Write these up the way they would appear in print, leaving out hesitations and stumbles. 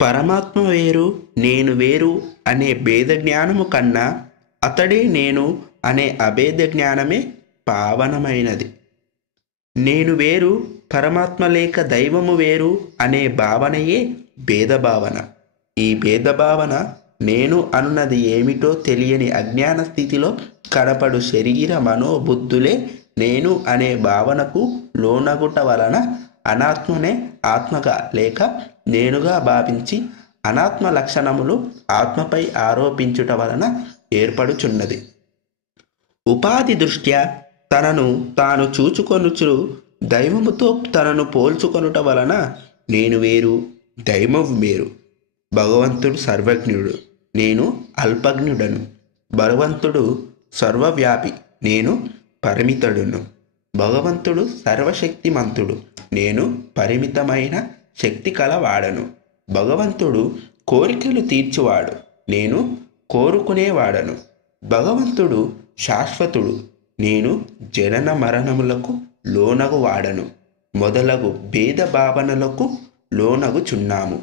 పరమాత్మ వేరు నేను వేరు అనే భేద జ్ఞానము కన్నా అతడే నేను అనే అభేద జ్ఞానమే పావనమైనది. నేను వేరు, పరమాత్మ లేక దైవము వేరు అనే భావనయే భేదభావన. ఈ భేదభావన నేను అన్నది ఏమిటో తెలియని అజ్ఞాన స్థితిలో కనపడు శరీర మనోబుద్ధులే నేను అనే భావనకు లోనగుట వలన అనాత్మనే ఆత్మగా లేక నేనుగా భావించి అనాత్మ లక్షణములు ఆత్మపై ఆరోపించుట వలన ఏర్పడుచున్నది. ఉపాధి దృష్ట్యా తనను తాను చూచుకొనుచు దైవముతో తనను పోల్చుకొనుట వలన నేను వేరు, దైవము వేరు. భగవంతుడు సర్వజ్ఞుడు, నేను అల్పజ్ఞుడను. భగవంతుడు సర్వవ్యాపి, నేను పరిమితుడును. భగవంతుడు సర్వశక్తిమంతుడు, నేను పరిమితమైన శక్తి కలవాడను. భగవంతుడు కోరికలు తీర్చువాడు, నేను కోరుకునేవాడను. భగవంతుడు శాశ్వతుడు, నేను జనన మరణములకు లోనగువాడను. మొదలగు భేద భావనలకు లోనగుచున్నాము.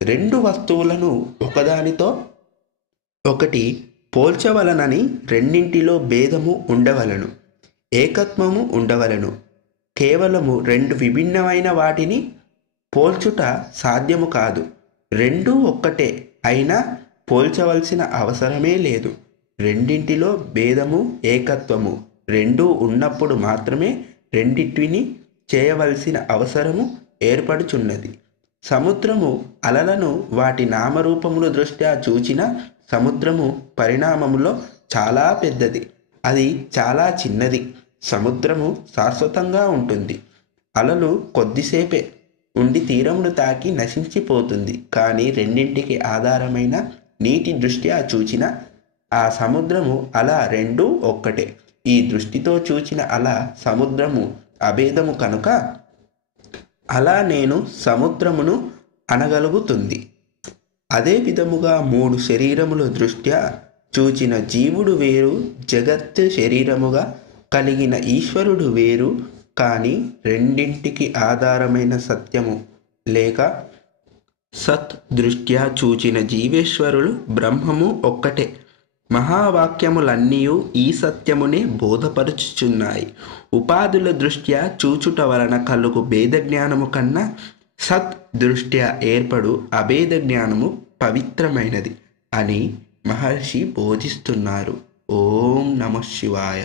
రెండు వస్తువులను ఒకదానితో ఒకటి పోల్చవలనని రెండింటిలో భేదము ఉండవలను, ఏకత్వము ఉండవలను. కేవలము రెండు విభిన్నమైన వాటిని పోల్చుట సాధ్యము కాదు. రెండూ ఒక్కటే అయినా పోల్చవలసిన అవసరమే లేదు. రెండింటిలో భేదము ఏకత్వము రెండూ ఉన్నప్పుడు మాత్రమే రెండింటిని చేయవలసిన అవసరము ఏర్పడుచున్నది. సముద్రము అలలను వాటి నామరూపముల దృష్ట్యా చూచిన సముద్రము పరిణామములో చాలా పెద్దది, అది చాలా చిన్నది. సముద్రము శాశ్వతంగా ఉంటుంది. అలలు కొద్దిసేపే ఉండి తీరమును తాకి నశించిపోతుంది. కానీ రెండింటికి ఆధారమైన నీటి దృష్ట్యా చూచిన ఆ సముద్రము అల రెండూ ఒక్కటే. ఈ దృష్టితో చూచిన అల సముద్రము అభేదము కనుక అలా నేను సముద్రమును అనగలుగుతుంది. అదే విధముగా మూడు శరీరముల దృష్ట్యా చూచిన జీవుడు వేరు, జగత్తు శరీరముగా కలిగిన ఈశ్వరుడు వేరు. కానీ రెండింటికి ఆధారమైన సత్యము లేక సత్ దృష్ట్యా చూచిన జీవేశ్వరులు బ్రహ్మము ఒక్కటే. మహావాక్యములన్నీయు ఈ సత్యమునే బోధపరుచుచున్నాయి. ఉపాధుల దృష్ట్యా చూచుట వలన కలుగు భేద జ్ఞానము కన్నా సత్ దృష్ట్యా ఏర్పడు అభేద జ్ఞానము పవిత్రమైనది అని మహర్షి బోధిస్తున్నారు. ఓం నమః శివాయ.